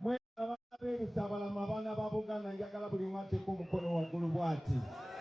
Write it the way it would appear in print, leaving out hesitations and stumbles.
Mwe abaana b'Ebisabalama abaana ba Buganda njagala buli mwateeka omukono waggulu bw'ati.